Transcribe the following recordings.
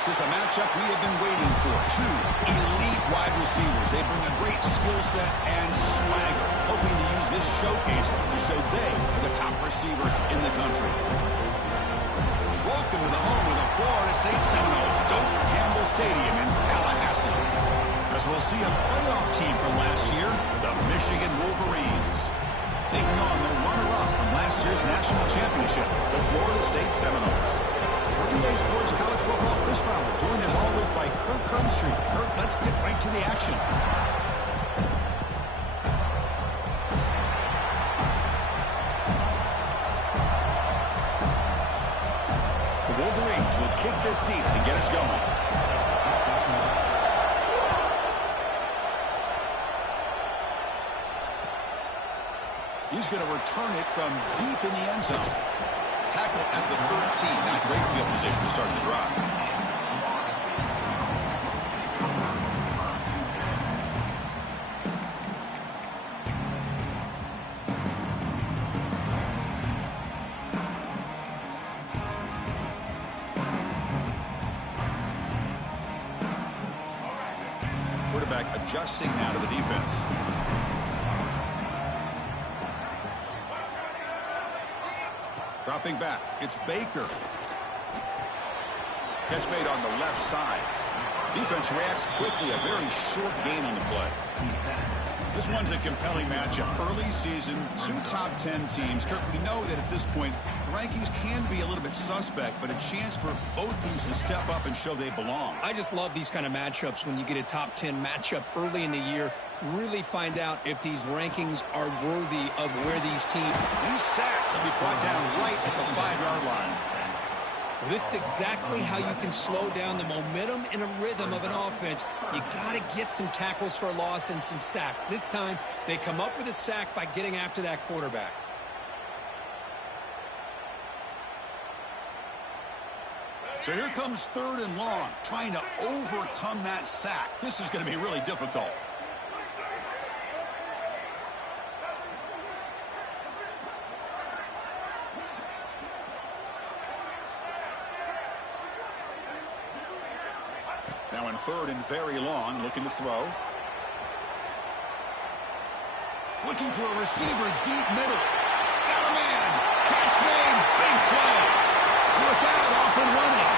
This is a matchup we have been waiting for. Two elite wide receivers. They bring a great skill set and swagger, hoping to use this showcase to show they are the top receiver in the country. Welcome to the home of the Florida State Seminoles, Doak Campbell Stadium in Tallahassee. As we'll see a playoff team from last year, the Michigan Wolverines, taking on the runner-up from last year's national championship, the Florida State Seminoles. NBA Sports College Football, Chris Fowler, joined as always by Kirk Crumbstreet. Kirk, let's get right to the action. The Wolverines will kick this deep to get us going. He's going to return it from deep in the end zone. Tackle at the 13. Not great field position to start the drive. Quarterback adjusting now to the defense. Dropping back, it's Baker. Catch made on the left side. Defense reacts quickly, a very short gain on the play. This one's a compelling matchup. Early season, two top 10 teams. Kirk, we know that at this point, the rankings can be a little bit suspect, but a chance for both teams to step up and show they belong. I just love these kind of matchups when you get a top 10 matchup early in the year. Really find out if these rankings are worthy of where these teams. He's sacked. He'll be brought down right at the 5-yard line. Well, this is exactly how you can slow down the momentum and a rhythm of an offense. You got to get some tackles for a loss and some sacks. This time, they come up with a sack by getting after that quarterback. So here comes 3rd and long, trying to overcome that sack. This is going to be really difficult. Now in 3rd and very long, looking to throw. Looking for a receiver deep middle. Got a man. Catch made. Big play. Look out, off and running.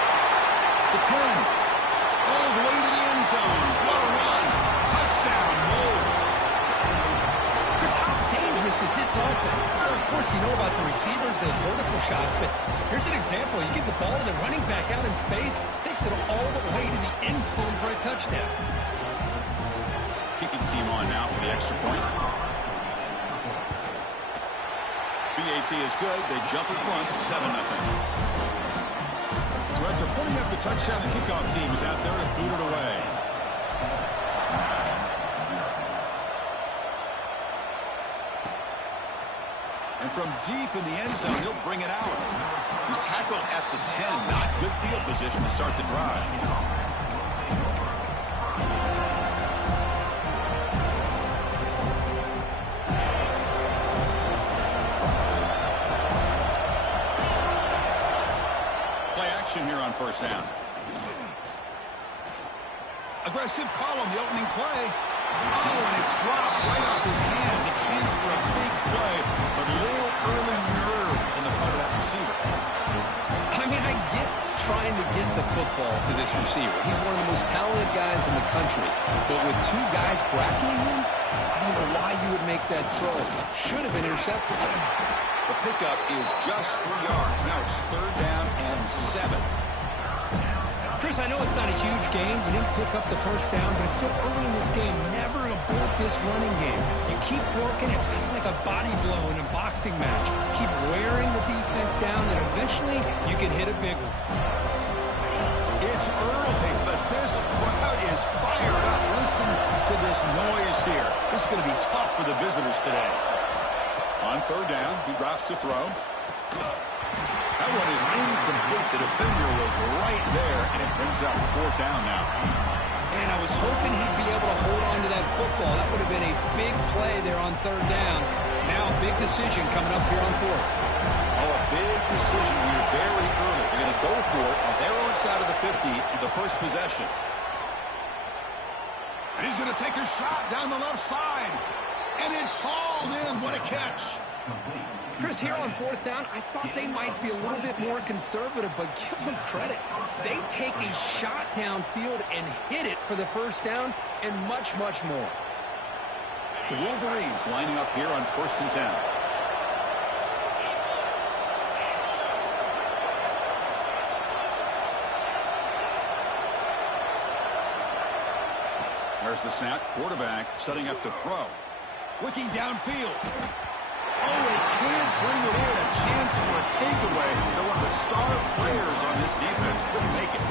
The 10. All the way to the end zone. What a run. Touchdown, Moles. Chris, how dangerous is this offense? Well, of course, you know about the receivers, those vertical shots, but here's an example. You get the ball to the running back out in space, takes it all the way to the end zone for a touchdown. Kicking team on now for the extra point. BAT is good. They jump in front, 7-0. So after putting up the touchdown, the kickoff team is out there to boot it away. And from deep in the end zone, he'll bring it out. He's tackled at the 10. Not good field position to start the drive. Play action here on 1st down. Aggressive call on the opening play. Oh, and it's dropped right off his hands. A chance for a big play, but a little early nerves on the part of that receiver. I mean, I get trying to get the football to this receiver. He's one of the most talented guys in the country. But with 2 guys bracketing him, I don't know why you would make that throw. Should have been intercepted. The pickup is just 3 yards. Now it's 3rd down and 7. Chris, I know it's not a huge game. You didn't pick up the 1st down, but it's still early in this game. Never abort this running game. You keep working. It's kind of like a body blow in a boxing match. Keep wearing the defense down, and eventually you can hit a big one. It's early, but this crowd is fired up. Listen to this noise here. This is going to be tough for the visitors today. On 3rd down, he drops to throw. That one is incomplete. The defender was right there, and it brings up 4th down now. And I was hoping he'd be able to hold on to that football. That would have been a big play there on 3rd down. Now, big decision coming up here on 4th. Oh, a big decision here very early. They're going to go for it on their own side of the 50 in the first possession. And he's going to take a shot down the left side. And it's hauled in. What a catch. Chris, here on fourth down, I thought they might be a little bit more conservative, but give them credit. They take a shot downfield and hit it for the first down and much, much more. The Wolverines lining up here on 1st and 10. There's the snap. Quarterback setting up to throw. Looking downfield. Oh, he can't bring it in. A chance for a takeaway. They're one of the star players on this defense. Couldn't make it.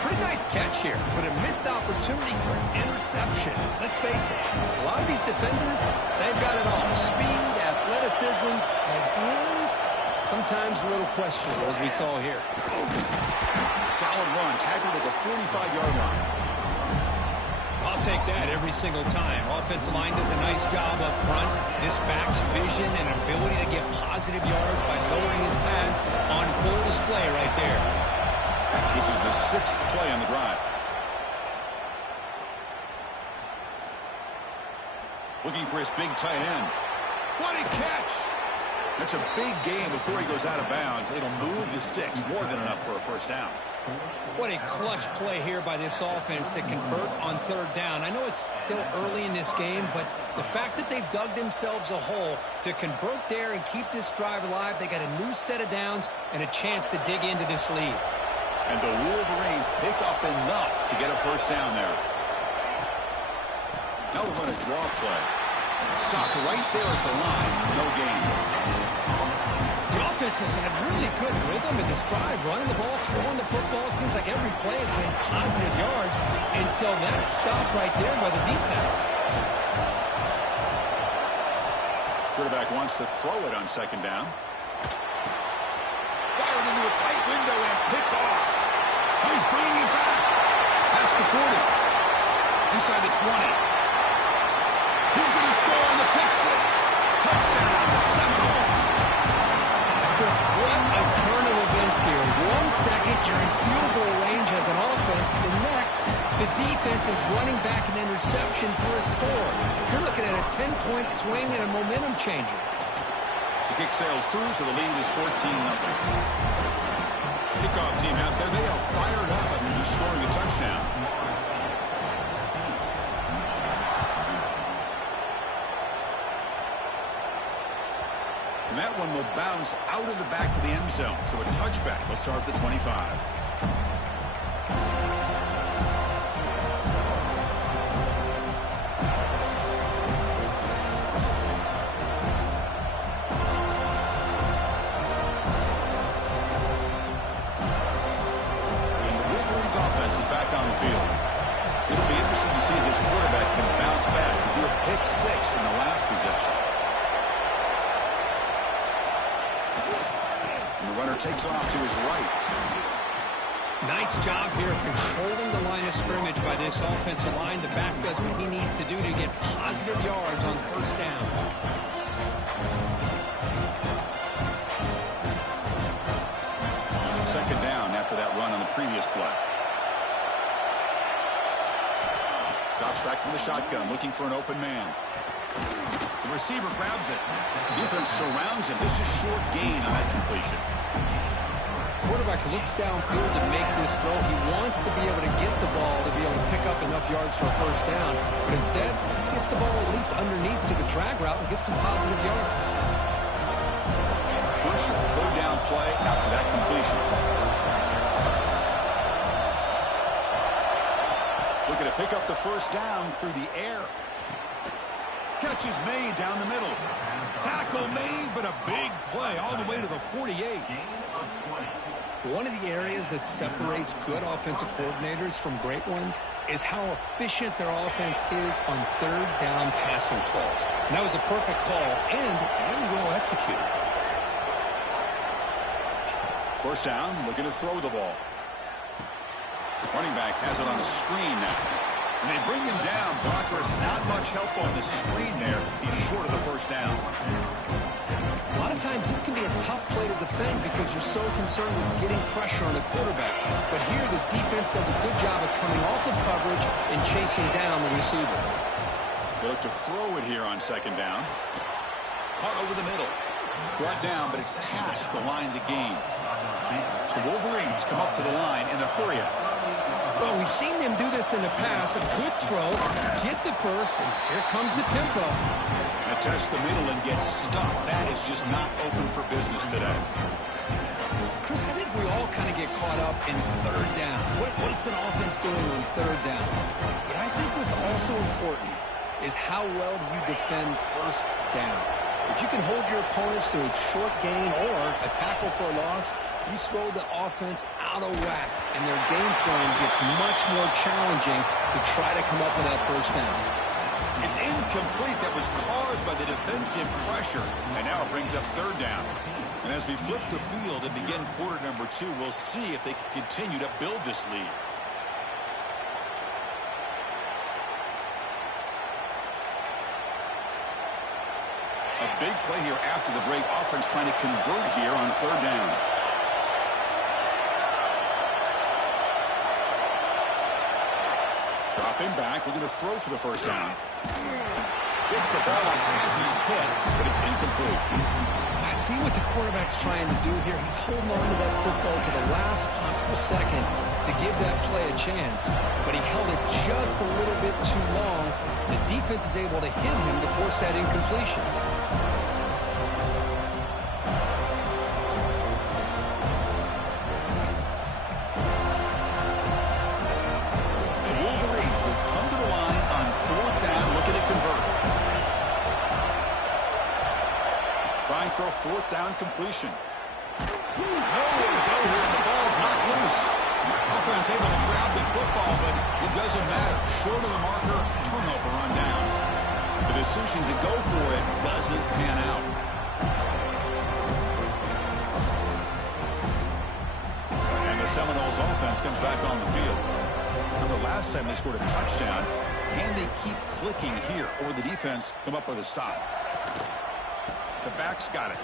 Pretty nice catch here, but a missed opportunity for an interception. Let's face it, a lot of these defenders, they've got it all. Speed, athleticism, and hands, sometimes a little questionable, as we saw here. Solid run. Tackled at the 45-yard line. I'll take that every single time. Offensive line does a nice job up front. This back's vision and ability to get positive yards by lowering his pads on full display right there. This is the 6th play on the drive. Looking for his big tight end. What a catch! That's a big gain before he goes out of bounds. It'll move the sticks. More than enough for a first down. What a clutch play here by this offense to convert on 3rd down. I know it's still early in this game, but the fact that they've dug themselves a hole to convert there and keep this drive alive, they got a new set of downs and a chance to dig into this lead. And the Wolverines pick up enough to get a first down there. Now we're going to draw play. Stopped right there at the line. No gain. The offense has had really good rhythm in this drive, running the ball, throwing the football. Seems like every play has been positive yards until that stop right there by the defense. Quarterback wants to throw it on 2nd down. Fired into a tight window and picked off. He's bringing it back. Past the 40. Inside the 20. He's going to score on the pick 6. Touchdown, Seminoles. Chris, what a turn of events here. 1 second, you're in field goal range as an offense. The next, the defense is running back an interception for a score. You're looking at a 10-point swing and a momentum changer. The kick sails through, so the lead is 14-0. Kickoff team out there, they are fired up after just scoring a touchdown. And that one will bounce out of the back of the end zone. So a touchback will start at the 25. And the Wolverines offense is back on the field. It'll be interesting to see if this quarterback can bounce back and do a pick 6 in the last possession. The runner takes off to his right. Nice job here of controlling the line of scrimmage by this offensive line. The back does what he needs to do to get positive yards on 1st down. Second down after that run on the previous play. Drops back from the shotgun, looking for an open man. The receiver grabs it. Defense surrounds him. Just a short gain on that completion. Quarterback looks downfield to make this throw. He wants to be able to get the ball to be able to pick up enough yards for a first down. But instead, he gets the ball at least underneath to the drag route and gets some positive yards. Crucial 3rd down play after that completion. Looking to pick up the first down through the air. Catch is made down the middle. Tackle made, but a big play all the way to the 48. One of the areas that separates good offensive coordinators from great ones is how efficient their offense is on 3rd down passing plays. And that was a perfect call and really well executed. First down, looking to throw the ball. Running back has it on a screen now. And they bring him down. Blockers, not much help on the screen there. He's short of the first down. A lot of lot of times this can be a tough play to defend because you're so concerned with getting pressure on the quarterback. But here the defense does a good job of coming off of coverage and chasing down the receiver. They look to throw it here on second down. Caught over the middle. Brought down, but it's past the line to gain. The Wolverines come up to the line in the hurry up. Well, we've seen them do this in the past. A good throw, get the first, and here comes the tempo. Test the middle and get stuck. That is just not open for business today. Chris, I think we all kind of get caught up in third down. What's an offense doing on third down? But I think what's also important is how well do you defend first down. If you can hold your opponents to a short gain or a tackle for a loss, you throw the offense out of whack, and their game plan gets much more challenging to try to come up with that first down. It's incomplete. That was caused by the defensive pressure. And now it brings up third down. And as we flip the field and begin quarter number 2, we'll see if they can continue to build this lead. A big play here after the break. Offense trying to convert here on third down. Dropping back, looking to throw for the first down. Gets the ball up as he's hit, but it's incomplete. I see what the quarterback's trying to do here. He's holding on to that football to the last possible second to give that play a chance, but he held it just a little bit too long. The defense is able to hit him to force that incompletion. For a fourth down completion. Nowhere to go here, and the ball's not loose. Offense able to grab the football, but it doesn't matter. Short of the marker, turnover on downs. The decision to go for it doesn't pan out. And the Seminoles offense comes back on the field. Remember last time they scored a touchdown. Can they keep clicking here, or the defense come up with a stop? The back's got it.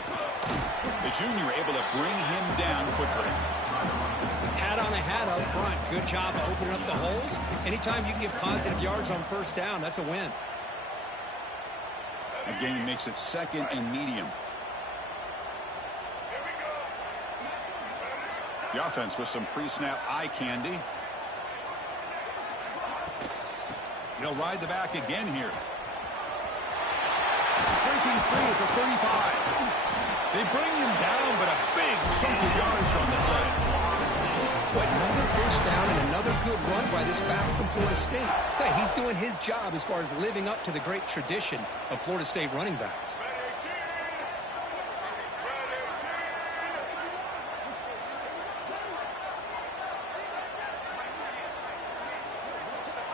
The junior able to bring him down quickly. Hat on a hat up front. Good job of opening up the holes. Anytime you can get positive yards on first down, that's a win. Again, makes it second and medium. The offense with some pre-snap eye candy. He'll ride the back again here. Breaking free at the 35. They bring him down, but a big chunk of yardage on the play. But another first down and another good run by this back from Florida State. He's doing his job as far as living up to the great tradition of Florida State running backs.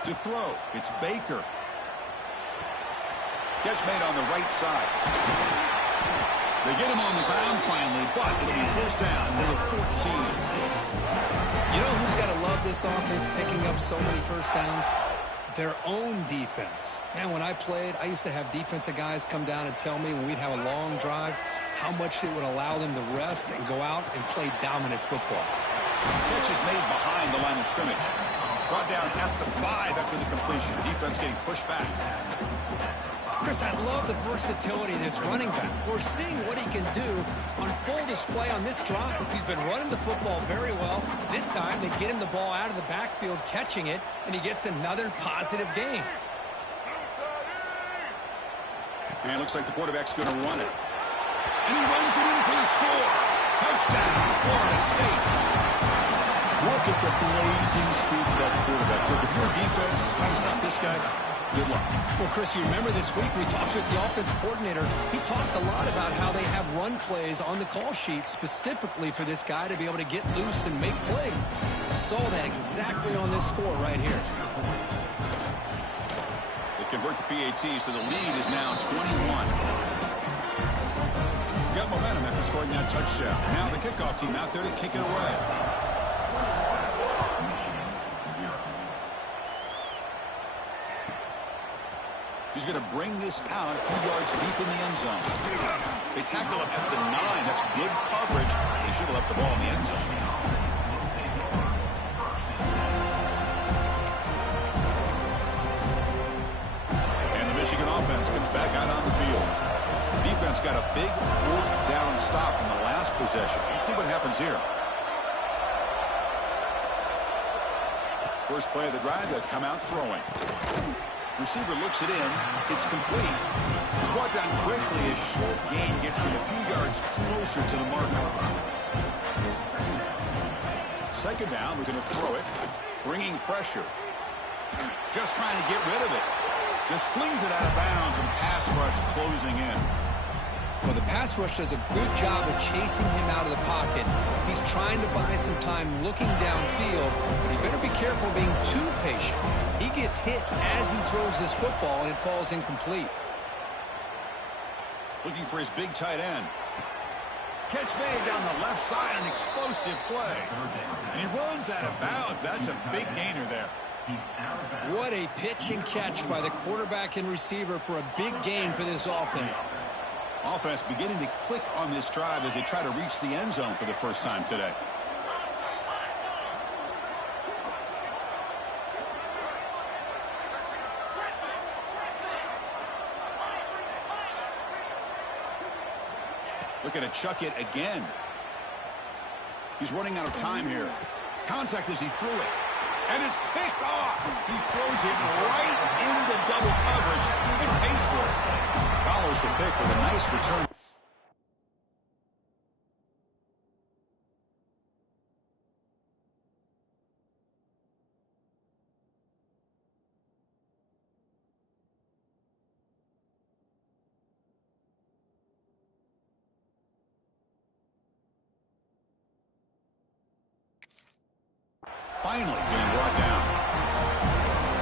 To throw, it's Baker. Catch made on the right side. They get him on the ground finally, but it'll be first down, number 14. You know who's got to love this offense picking up so many first downs? Their own defense. Man, when I played, I used to have defensive guys come down and tell me when we'd have a long drive how much it would allow them to rest and go out and play dominant football. Catch is made behind the line of scrimmage. Brought down at the 5 after the completion. Defense getting pushed back. Chris, I love the versatility of this running back. We're seeing what he can do on full display on this drive. He's been running the football very well. This time, they get him the ball out of the backfield, catching it, and he gets another positive gain. And it looks like the quarterback's going to run it. And he runs it in for the score. Touchdown, Florida State. Look at the blazing speed of that quarterback. Look, if you're a defense trying to stop this guy, good luck. Well, Chris, you remember this week we talked with the offense coordinator. He talked a lot about how they have run plays on the call sheet specifically for this guy to be able to get loose and make plays. We saw that exactly on this score right here. They convert the PAT, so the lead is now 21. Got momentum after scoring that touchdown. Now the kickoff team out there to kick it away. He's going to bring this out a few yards deep in the end zone. They tackle him at the 9. That's good coverage. They should have left the ball in the end zone. And the Michigan offense comes back out on the field. The defense got a big 4th down stop in the last possession. Let's see what happens here. First play of the drive, they'll come out throwing. Receiver looks it in. It's complete. He's brought down quickly. His short gain gets them a few yards closer to the marker. Second down, we're going to throw it. Bringing pressure. Just trying to get rid of it. Just flings it out of bounds, and pass rush closing in. Well, the pass rush does a good job of chasing him out of the pocket. He's trying to buy some time looking downfield, but he better be careful being too patient. He gets hit as he throws this football, and it falls incomplete. Looking for his big tight end. Catch made down the left side, an explosive play. And he runs out of bounds. That's a big gainer there. What a pitch and catch by the quarterback and receiver for a big gain for this offense. Offense beginning to click on this drive as they try to reach the end zone for the first time today. Looking to chuck it again. He's running out of time here. Contact as he threw it. And it's picked off. He throws it right into double coverage and pays for it. Follows the pick with a nice return. Finally being brought down.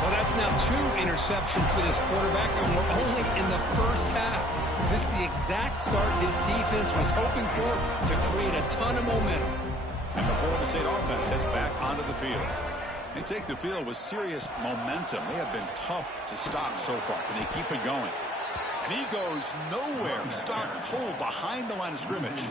Well, that's now 2 interceptions for this quarterback, and we're only in the first half. This is the exact start this defense was hoping for to create a ton of momentum. And the Florida State offense heads back onto the field. They take the field with serious momentum. They have been tough to stop so far. Can they keep it going? And he goes nowhere. Stop pulled behind the line of scrimmage.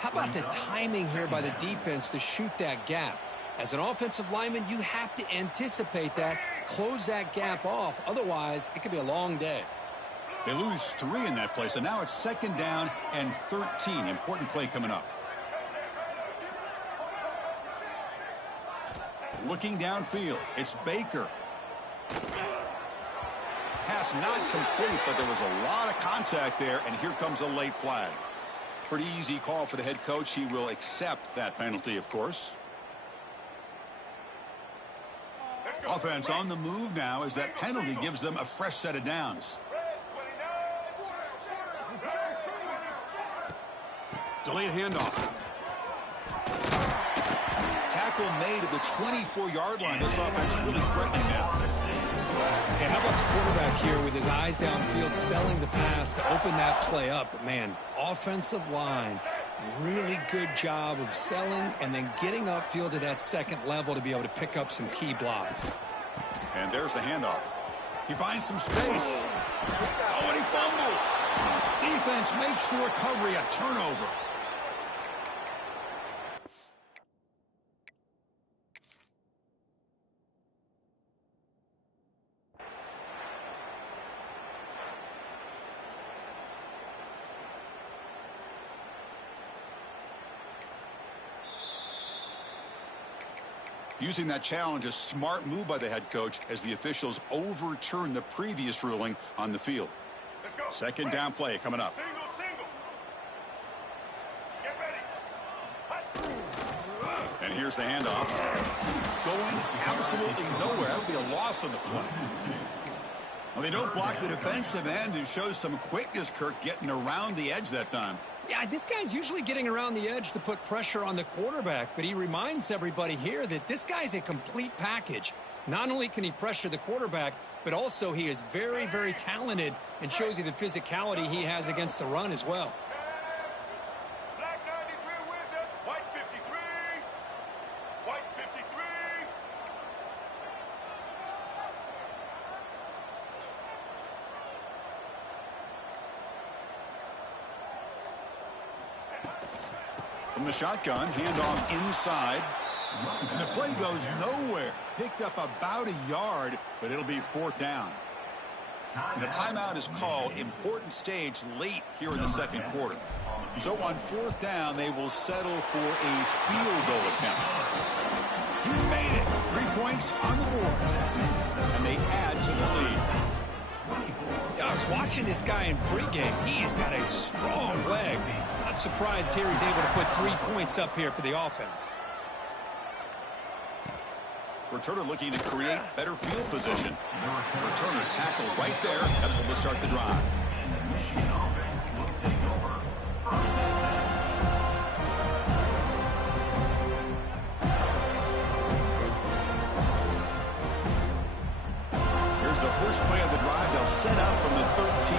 How about the timing here by the defense to shoot that gap? As an offensive lineman, you have to anticipate that, close that gap off. Otherwise, it could be a long day. They lose 3 in that play, so now it's 2nd down and 13. Important play coming up. Looking downfield, it's Baker. Pass not complete, but there was a lot of contact there, and here comes a late flag. Pretty easy call for the head coach. He will accept that penalty, of course. Offense on the move now as that penalty gives them a fresh set of downs. Delayed handoff. Tackle made at the 24-yard line. This offense really threatening now. Hey, how about the quarterback here with his eyes downfield, selling the pass to open that play up? But, man, offensive line, really good job of selling and then getting upfield to that second level to be able to pick up some key blocks. And there's the handoff. He finds some space. Oh, and he fumbles. Defense makes the recovery a turnover. Using that challenge, a smart move by the head coach as the officials overturn the previous ruling on the field. 2nd down play coming up. And here's the handoff. Going absolutely nowhere. That would be a loss on the play. Well, they don't block the defensive end and shows some quickness, Kirk, getting around the edge that time. Yeah, this guy's usually getting around the edge to put pressure on the quarterback, but he reminds everybody here that this guy's a complete package. Not only can he pressure the quarterback, but also he is very, very talented and shows you the physicality he has against the run as well. Black 93 wins it. White 53. White 53. From the shotgun, handoff inside. And the play goes nowhere. Picked up about a yard, but it'll be fourth down. And a timeout is called. Important stage late here in the second quarter. So on fourth down, they will settle for a field goal attempt. He made it. 3 points on the board. And they add to the lead. Yeah, I was watching this guy in pregame. He has got a strong leg. Not surprised here he's able to put 3 points up here for the offense. Returner looking to create better field position. Returner tackle right there. That's what will start the drive. Here's the first play of the drive. They'll set up from the 13.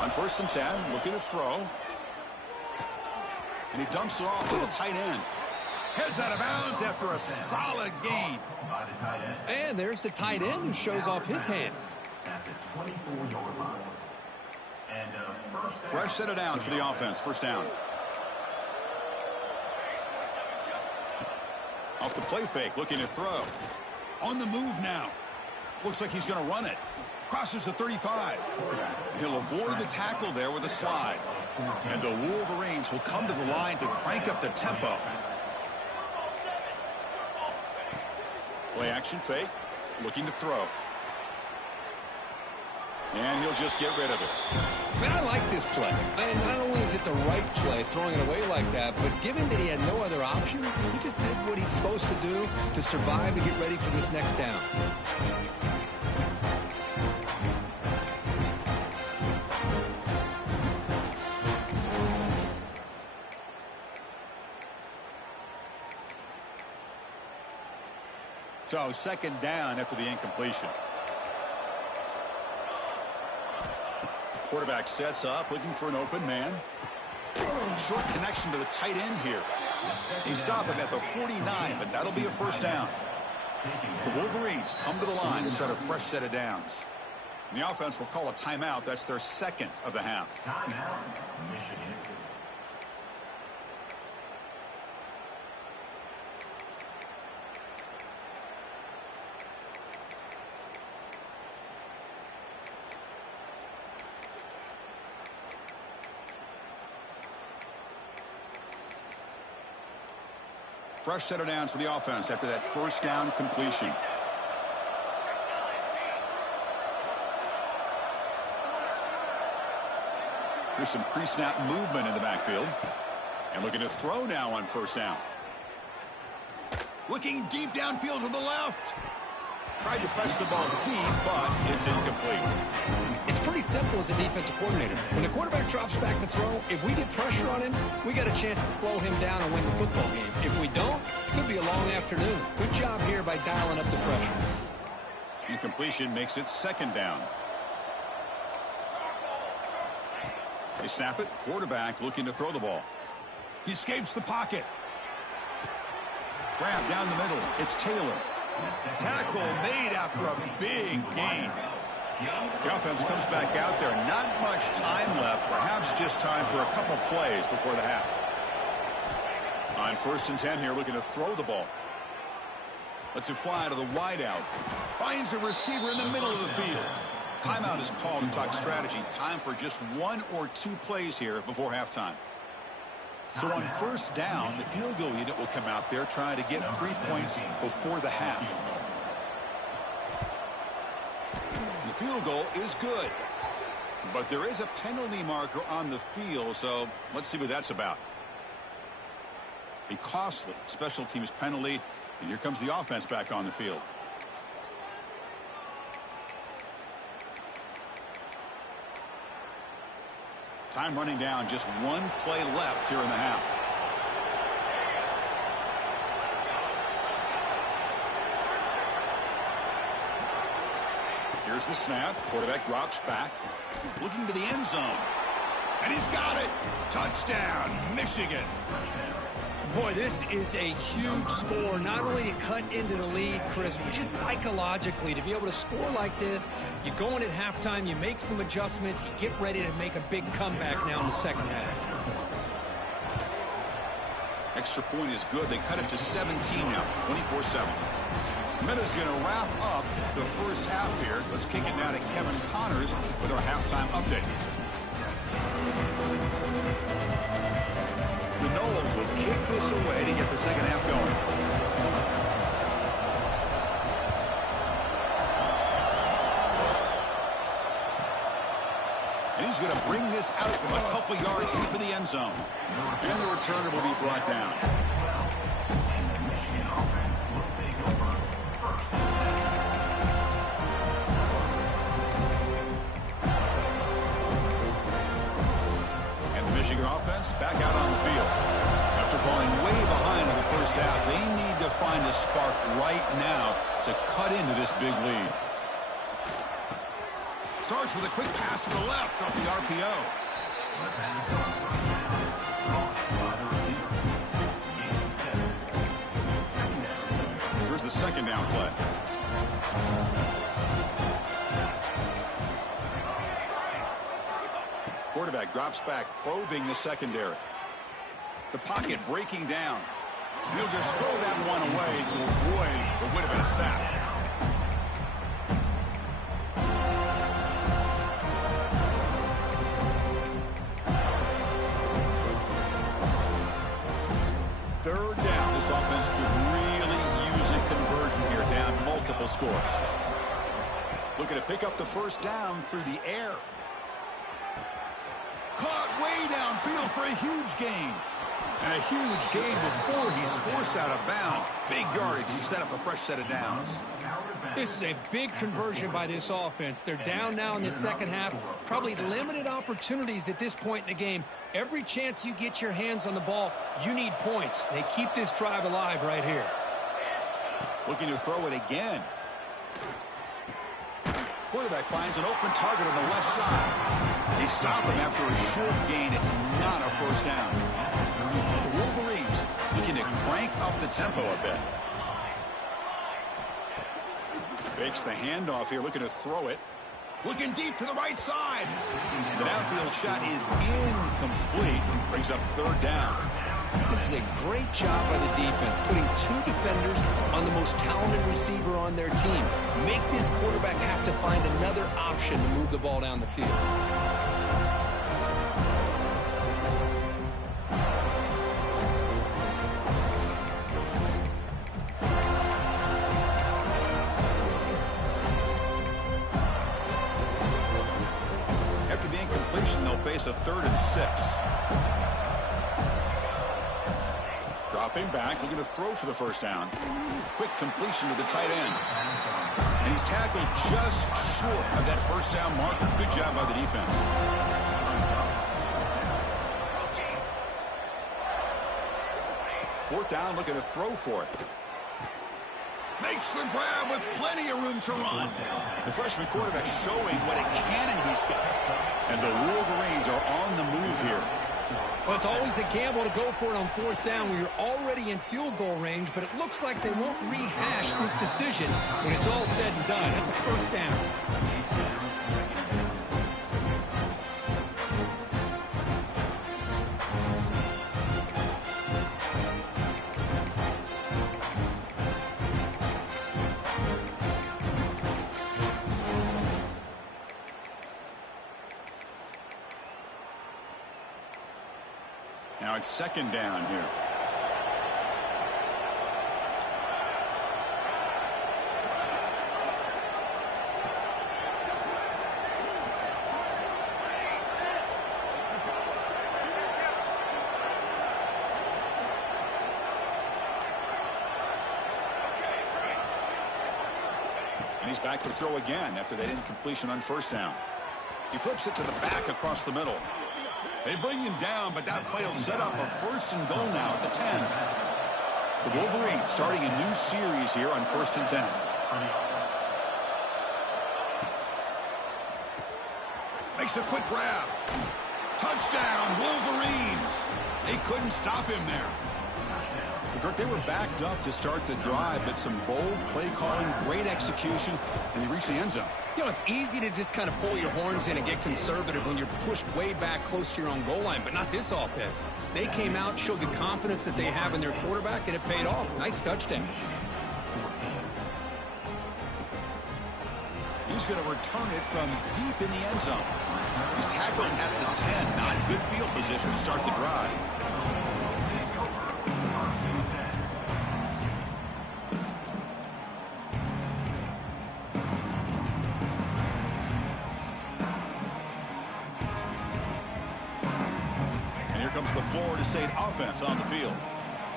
On 1st and 10, looking to throw. And he dumps it off to the tight end. Heads out of bounds after a solid gain. And there's the tight end who shows off his hands. Fresh set of downs for the offense. First down. Off the play fake, looking to throw. On the move now. Looks like he's going to run it. Crosses the 35. He'll avoid the tackle there with a slide. And the Wolverines will come to the line to crank up the tempo. Play action fake, looking to throw. And he'll just get rid of it. Man, I like this play. And not only is it the right play, throwing it away like that, but given that he had no other option, he just did what he's supposed to do to survive and get ready for this next down. So second down after the incompletion. Quarterback sets up, looking for an open man. Short connection to the tight end here. He stopped him at the 49, but that'll be a first down. The Wolverines come to the line to start a fresh set of downs. And the offense will call a timeout. That's their second of the half. Timeout, Michigan. Fresh set of downs for the offense after that first down completion. There's some pre-snap movement in the backfield. And looking to throw now on first down. Looking deep downfield to the left. Tried to press the ball deep, but it's incomplete. It's pretty simple as a defensive coordinator. When the quarterback drops back to throw, if we get pressure on him, we got a chance to slow him down and win the football game. If we don't, it could be a long afternoon. Good job here by dialing up the pressure. Incompletion makes it second down. They snap it. Quarterback looking to throw the ball. He escapes the pocket. Grab down the middle. It's Taylor. Tackle made after a big gain. The offense comes back out there. Not much time left. Perhaps just time for a couple plays before the half. On 1st and 10 here, looking to throw the ball. Lets it fly to the wideout. Finds a receiver in the middle of the field. Timeout is called to talk strategy. Time for just 1 or 2 plays here before halftime. So on first down, the field goal unit will come out there trying to get 3 points before the half. The field goal is good. But there is a penalty marker on the field, so let's see what that's about. A costly special teams penalty, and here comes the offense back on the field. Time running down, just 1 play left here in the half. Here's the snap. Quarterback drops back. Looking to the end zone. And he's got it. Touchdown, Michigan. Boy, this is a huge score, not only to cut into the lead, Chris, but just psychologically to be able to score like this. You go in at halftime, you make some adjustments, you get ready to make a big comeback now in the second half. Extra point is good. They cut it to 17 now, 24-7. Minute's going to wrap up the first half here. Let's kick it now to Kevin Connors with our halftime update. The Noles will kick this away to get the second half going. And he's going to bring this out from a couple yards deep in the end zone. And the returner will be brought down. Michigan offense back out on the field. After falling way behind in the first half, they need to find a spark right now to cut into this big lead. Starts with a quick pass to the left off the RPO. Here's the second down play. Quarterback drops back, probing the secondary. The pocket breaking down. He'll just throw that one away to avoid what would have been a sack. Third down. This offense could really use a conversion here, down multiple scores. Looking to pick up the first down through the air. Caught way downfield for a huge gain. And a huge gain before he's forced out of bounds. Big yardage to set up a fresh set of downs. This is a big conversion by this offense. They're down now in the second half. Probably limited opportunities at this point in the game. Every chance you get your hands on the ball, you need points. They keep this drive alive right here. Looking to throw it again. Quarterback finds an open target on the left side. They stop him after a short gain. It's not a first down. The Wolverines looking to crank up the tempo a bit. Fakes the handoff here, looking to throw it. Looking deep to the right side. The downfield shot is incomplete. Brings up third down. This is a great job by the defense, putting two defenders on the most talented receiver on their team. Make this quarterback have to find another option to move the ball down the field. After the incompletion, they'll face a 3rd and 6. Dropping back, looking to throw for the first down. Quick completion to the tight end. And he's tackled just short of that first down marker. Good job by the defense. Fourth down, looking to throw for it. Makes the grab with plenty of room to run. The freshman quarterback showing what a cannon he's got. And the Wolverines are on the move here. Well, it's always a gamble to go for it on fourth down when you're already in field goal range, but it looks like they won't rehash this decision when it's all said and done. That's a first down. Now it's second down here. And he's back to throw again after that incompletion on first down. He flips it to the back across the middle. They bring him down, but that play will set up a 1st and goal now at the 10. The Wolverines starting a new series here on 1st and 10. Makes a quick grab. Touchdown, Wolverines. They couldn't stop him there. Kirk, they were backed up to start the drive, but some bold play calling, great execution, and they reached the end zone. You know, it's easy to just kind of pull your horns in and get conservative when you're pushed way back close to your own goal line, but not this offense. They came out, showed the confidence that they have in their quarterback, and it paid off. Nice touchdown. He's going to return it from deep in the end zone. He's tackled at the 10. Not good field position to start the drive. And here comes the Florida State offense on the field.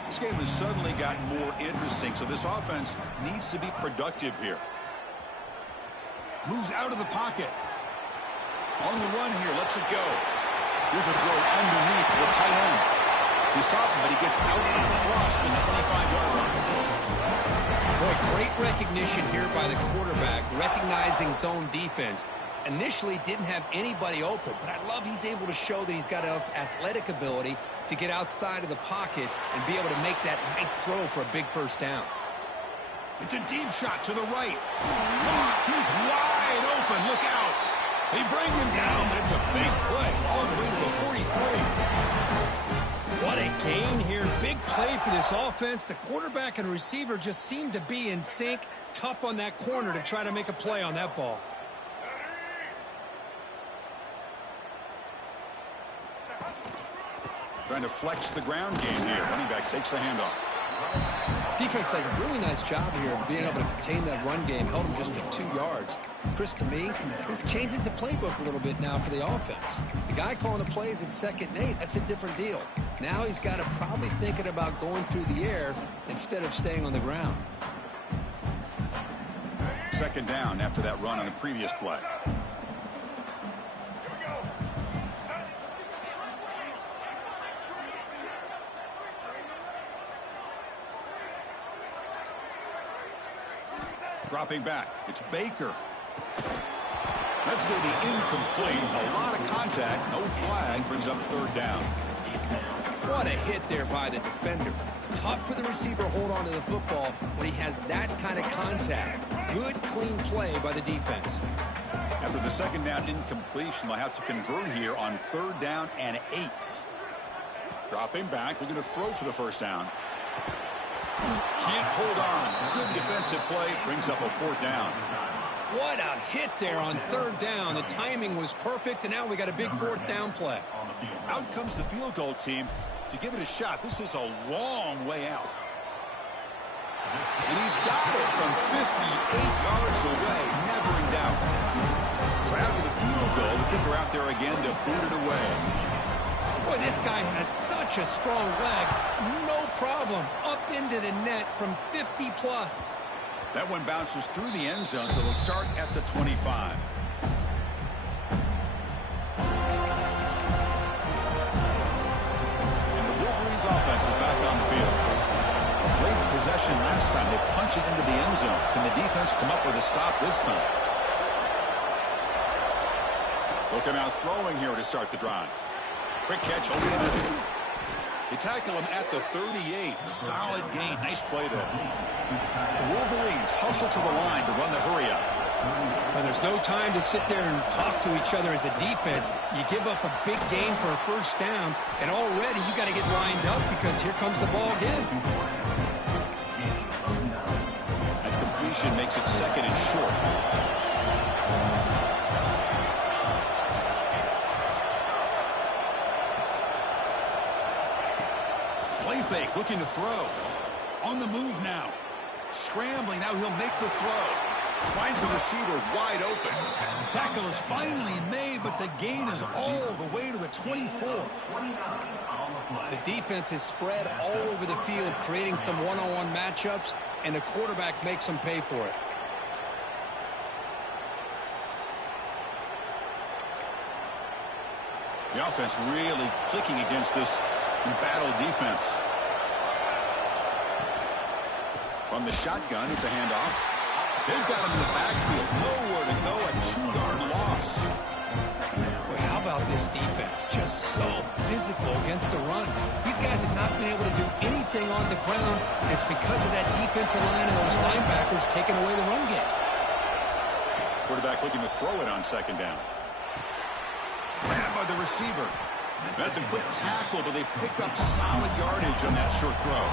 This game has suddenly gotten more interesting, so this offense needs to be productive here. Moves out of the pocket. On the run here, lets it go. Here's a throw underneath to the tight end. He stopped him, but he gets out across the 25-yard line. Boy, great recognition here by the quarterback, recognizing zone defense. Initially didn't have anybody open, but I love he's able to show that he's got enough athletic ability to get outside of the pocket and be able to make that nice throw for a big first down. It's a deep shot to the right. He's wide open. Look out. They bring him down, but it's a big play all the way to the 43. What a gain here. Big play for this offense. The quarterback and receiver just seem to be in sync. Tough on that corner to try to make a play on that ball. Trying to flex the ground game here. Running back takes the handoff. Defense does a really nice job here of being able to contain that run game. Held him just to 2 yards. Chris, to me, this changes the playbook a little bit now for the offense. The guy calling the plays at 2nd and 8, that's a different deal. Now he's got to probably thinking about going through the air instead of staying on the ground. 2nd down after that run on the previous play. Dropping back. It's Baker. That's going to be incomplete. A lot of contact. No flag. Brings up 3rd down. What a hit there by the defender. Tough for the receiver to hold on to the football when he has that kind of contact. Good, clean play by the defense. After the 2nd down incompletion, they'll have to convert here on 3rd down and 8. Dropping back. They're going to throw for the 1st down. Can't hold on. Good defensive play. Brings up a 4th down. What a hit there on 3rd down. The timing was perfect, and now we got a big 4th down play. Out comes the field goal team to give it a shot. This is a long way out. And he's got it from 58 yards away. Never in doubt. So after the field goal, the kicker out there again to boot it away. Boy, this guy has such a strong leg. No problem. Up into the net from 50 plus. That one bounces through the end zone, so they'll start at the 25. And the Wolverines offense is back on the field. Great possession last time. They punch it into the end zone. Can the defense come up with a stop this time? Look at out throwing here to start the drive. Quick catch over the middle. They tackle him at the 38. Solid gain. Nice play there. The Wolverines hustle to the line to run the hurry-up. And there's no time to sit there and talk to each other as a defense. You give up a big gain for a 1st down, and already you got to get lined up because here comes the ball again. That completion makes it 2nd and short. Play fake, looking to throw. On the move now. Scrambling, now he'll make the throw. Finds the receiver wide open. Tackle is finally made, but the gain is all the way to the 24. The defense is spread all over the field, creating some one-on-one matchups, and the quarterback makes them pay for it. The offense really clicking against this embattled defense. From the shotgun, it's a handoff. They've got him in the backfield. Nowhere to go, a 2-yard loss. Well, how about about this defense. Just so physical against the run. These guys have not been able to do anything on the ground. It's because of that defensive line and those linebackers taking away the run game. Quarterback looking to throw it on second down. Grabbed by the receiver. That's a quick tackle, but they pick up solid yardage on that short throw.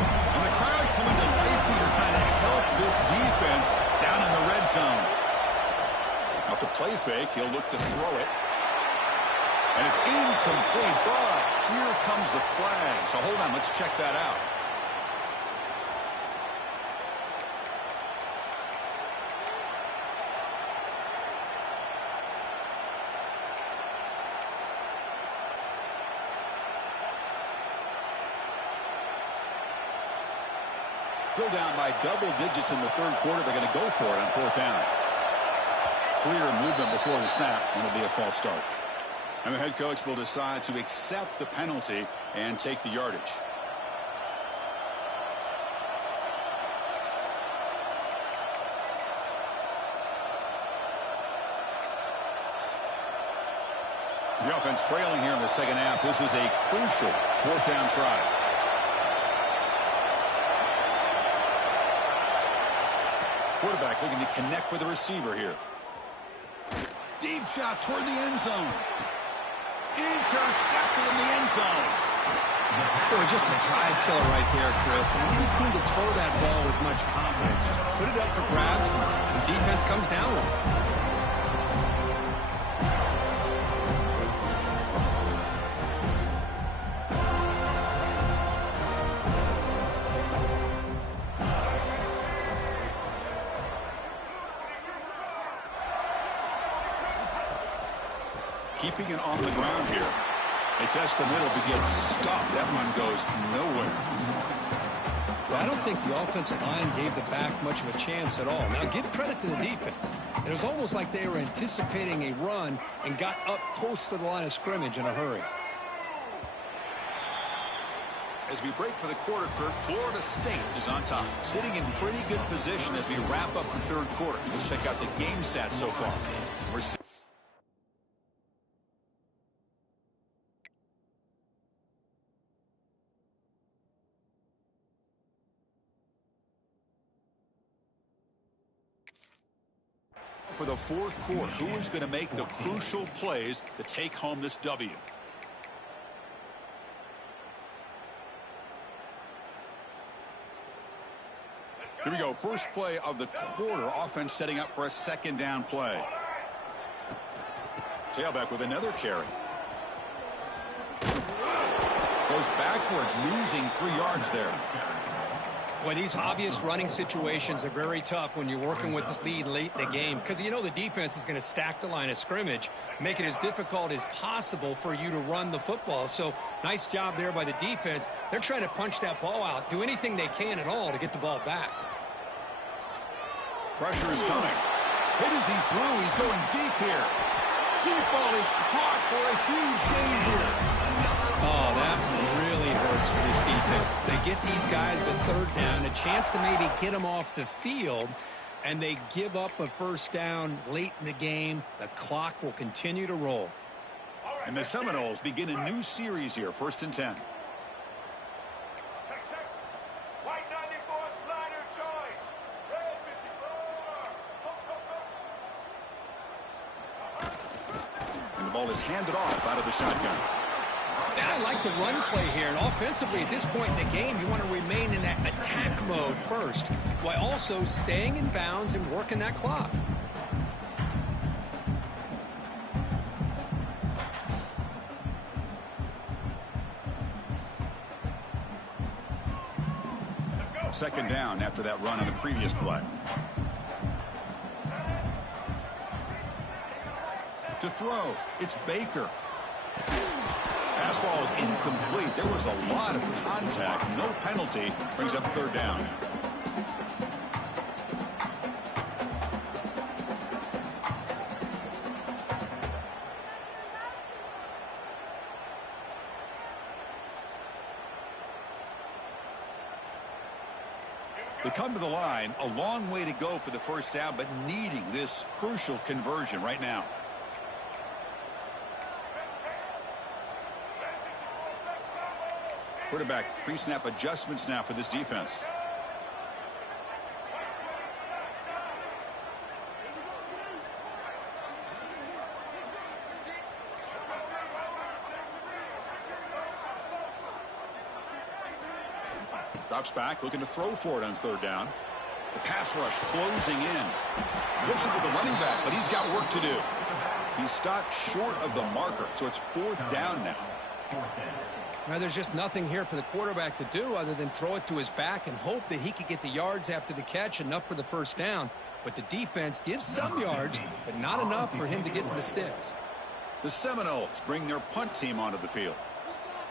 And the crowd coming to life here trying to help this defense down in the red zone. Off the play fake, he'll look to throw it. And it's incomplete, but here comes the flag. So hold on, let's check that out. Still down by double digits in the third quarter. They're going to go for it on fourth down. Clear movement before the snap, and it'll be a false start. And the head coach will decide to accept the penalty and take the yardage. The offense trailing here in the second half. This is a crucial fourth down try. Quarterback looking to connect with the receiver here. Deep shot toward the end zone. Intercepted in the end zone. Boy, just a drive killer right there, Chris. And he didn't seem to throw that ball with much confidence. Just put it up for grabs, and the defense comes down with it. Keeping it on the ground here. They test the middle, but gets stuffed. That one goes nowhere. Well, I don't think the offensive line gave the back much of a chance at all. Now, give credit to the defense. It was almost like they were anticipating a run and got up close to the line of scrimmage in a hurry. As we break for the quarter, Kirk, Florida State is on top, sitting in pretty good position as we wrap up the third quarter. Let's check out the game stats so far. We're for the fourth quarter. Who is going to make the crucial plays to take home this W? Here we go. First play of the quarter. Offense setting up for a second down play. Tailback with another carry. Goes backwards, losing 3 yards there. Well, these obvious running situations are very tough when you're working with the lead late in the game because you know the defense is going to stack the line of scrimmage, make it as difficult as possible for you to run the football. So nice job there by the defense. They're trying to punch that ball out, do anything they can at all to get the ball back. Pressure is coming. Hit as he threw. He's going deep here. Deep ball is caught for a huge gain here. Oh, that really hurts for this defense. They get these guys to third down, a chance to maybe get them off the field, and they give up a first down late in the game. The clock will continue to roll. And the Seminoles begin a new series here, 1st and 10. White 94 slider choice. Red 54. And the ball is handed off out of the shotgun. And I like the run play here. And offensively, at this point in the game, you want to remain in that attack mode first, while also staying in bounds and working that clock. Second down after that run on the previous play. To throw, it's Baker. Pass ball is incomplete. There was a lot of contact. No penalty. Brings up third down. They come to the line. A long way to go for the first down, but needing this crucial conversion right now. Quarterback pre-snap adjustments now for this defense. Drops back, looking to throw for it on third down. The pass rush closing in. Whips it with the running back, but he's got work to do. He stopped short of the marker, so it's fourth down now. Now, there's just nothing here for the quarterback to do other than throw it to his back and hope that he could get the yards after the catch, enough for the first down. But the defense gives some yards, but not enough for him to get to the sticks. The Seminoles bring their punt team onto the field.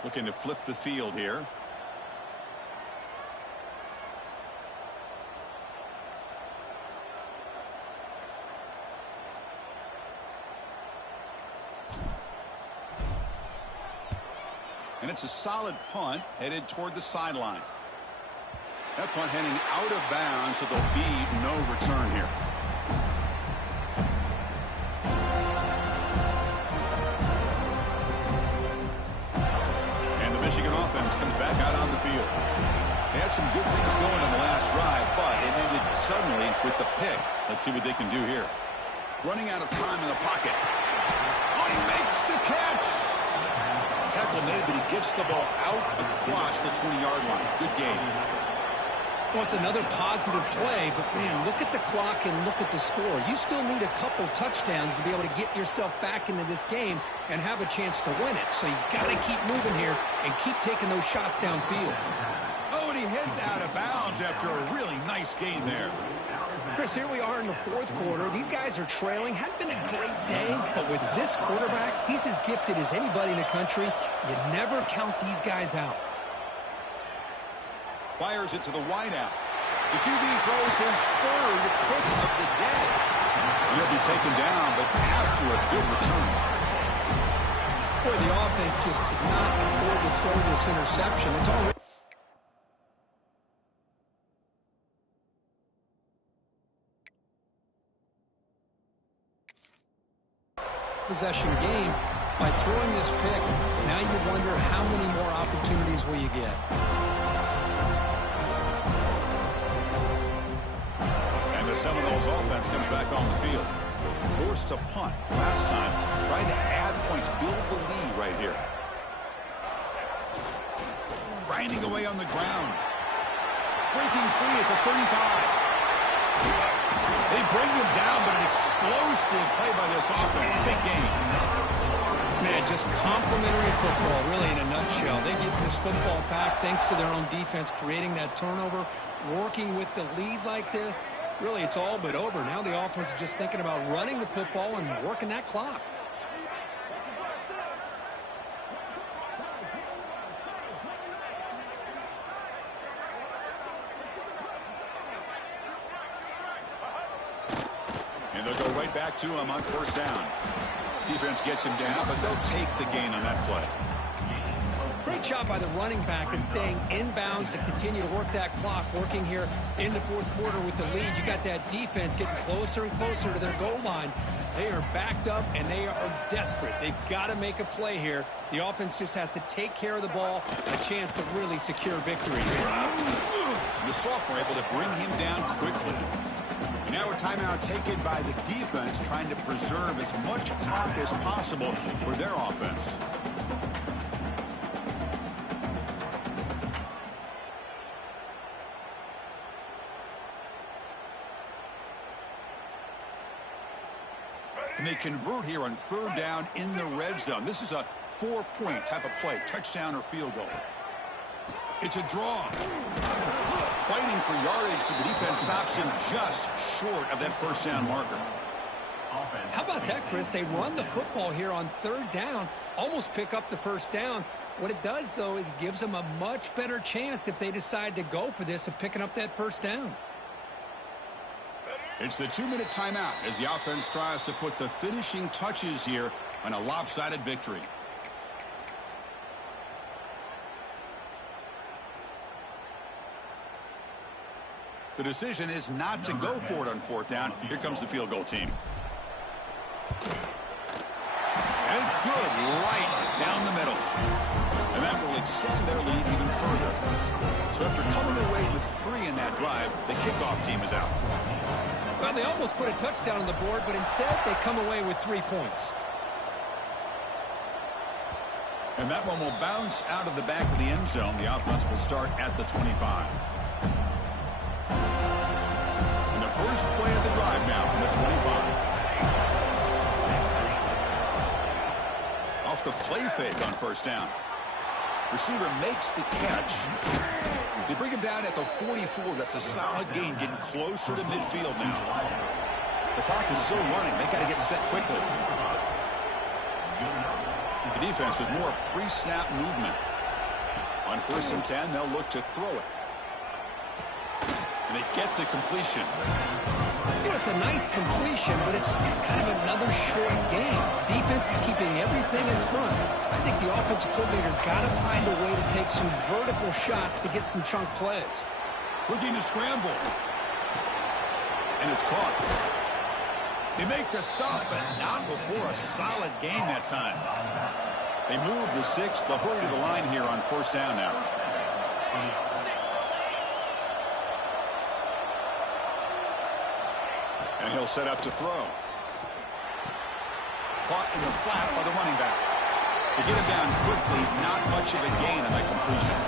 Looking to flip the field here. And it's a solid punt headed toward the sideline. That punt heading out of bounds, so there'll be no return here. And the Michigan offense comes back out on the field. They had some good things going in the last drive, but it ended suddenly with the pick. Let's see what they can do here. Running out of time in the pocket. Oh, he makes the catch! Tackle made, but he gets the ball out across the 20-yard line. Good game. Well, it's another positive play, but, man, look at the clock and look at the score. You still need a couple touchdowns to be able to get yourself back into this game and have a chance to win it. So you got to keep moving here and keep taking those shots downfield. Oh, and he heads out of bounds after a really nice gain there. Chris, here we are in the fourth quarter. These guys are trailing. Hadn't been a great day, but with this quarterback, he's as gifted as anybody in the country. You never count these guys out. Fires it to the wideout. The QB throws his third pick of the day. He'll be taken down, but after a good return. Boy, the offense just could not afford to throw this interception. It's already possession game. By throwing this pick, now you wonder how many more opportunities will you get. And the Seminoles offense comes back on the field. Forced to punt last time. Trying to add points, build the lead right here. Grinding away on the ground. Breaking free at the 35. They bring him down, but an explosive play by this offense. Big game. Man, just complimentary football, really, in a nutshell. They get this football back thanks to their own defense, creating that turnover, working with the lead like this. Really, it's all but over. Now the offense is just thinking about running the football and working that clock. And they'll go right back to him on first down. Defense gets him down, but they'll take the gain on that play. Great job by the running back of staying inbounds to continue to work that clock, working here in the fourth quarter with the lead. You got that defense getting closer and closer to their goal line. They are backed up, and they are desperate. They've got to make a play here. The offense just has to take care of the ball, a chance to really secure victory here. The sophomore able to bring him down quickly. Now a timeout taken by the defense, trying to preserve as much clock as possible for their offense. And they convert here on third down in the red zone. This is a 4-point type of play, touchdown or field goal. It's a draw. Fighting for yardage, but the defense stops him just short of that first down marker. How about that, Chris? They run the football here on third down, almost pick up the first down. What it does, though, is gives them a much better chance if they decide to go for this of picking up that first down. It's the 2-minute timeout as the offense tries to put the finishing touches here on a lopsided victory. The decision is not to go for it on fourth down. Here comes the field goal team. And it's good right down the middle. And that will extend their lead even further. So after coming away with 3 in that drive, the kickoff team is out. Well, they almost put a touchdown on the board, but instead they come away with 3 points. And that one will bounce out of the back of the end zone. The offense will start at the 25. And the first play of the drive now from the 25. Off the play fake on first down. Receiver makes the catch. They bring him down at the 44. That's a solid gain, getting closer to midfield now. The clock is still running. They got to get set quickly. The defense with more pre-snap movement. On 1st and 10, they'll look to throw it. And they get the completion. You know, it's a nice completion, but it's kind of another short game. The defense is keeping everything in front. I think the offensive coordinator's got to find a way to take some vertical shots to get some chunk plays. Looking to scramble. And it's caught. They make the stop, but not before a solid gain that time. They move the 6. They'll hurry to the line here on 1st down now. And he'll set up to throw. Caught in the flat by the running back. They get him down quickly. Not much of a gain on that completion.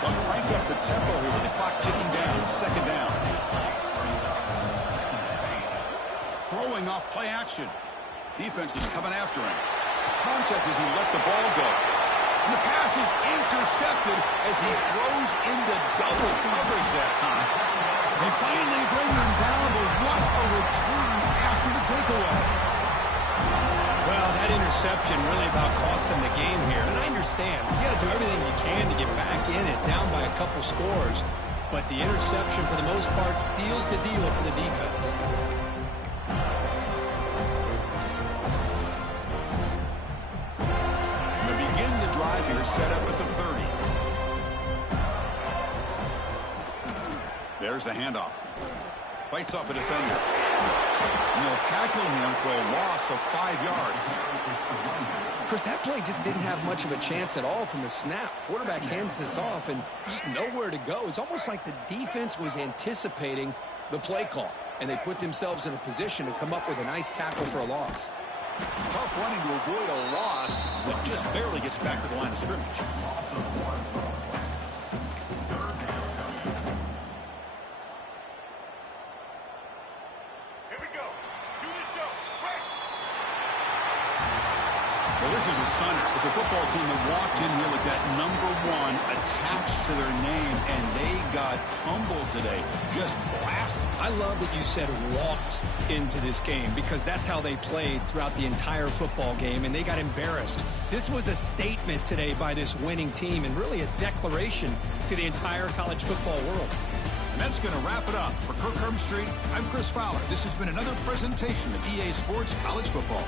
They'll crank up the tempo here with the clock ticking down. 2nd down. Throwing off play action. Defense is coming after him. Contact as he let the ball go. And the pass is intercepted as he throws into double coverage that time. They finally bring him down, but what a return after the takeaway. Well, that interception really about cost him the game here. And I understand. You got to do everything you can to get back in it, down by a couple scores. But the interception, for the most part, seals the deal for the defense. Drive here set up at the 30. There's the handoff. Fights off a defender. And they'll tackle him for a loss of 5 yards. Chris, that play just didn't have much of a chance at all from the snap. Quarterback hands this off and just nowhere to go. It's almost like the defense was anticipating the play call, and they put themselves in a position to come up with a nice tackle for a loss. Tough running to avoid a loss, but just barely gets back to the line of scrimmage. Here we go. Do the show. Quick. Well, this is a stunner. It's a football team that walked in here with that #1 attached to their name, and they got humbled today. Just blasted. I love that you said walked into this game, because that's how they played throughout the entire football game, and they got embarrassed. This was a statement today by this winning team, and really a declaration to the entire college football world. And that's going to wrap it up. For Kirk Herbstreit, I'm Chris Fowler. This has been another presentation of EA Sports College Football.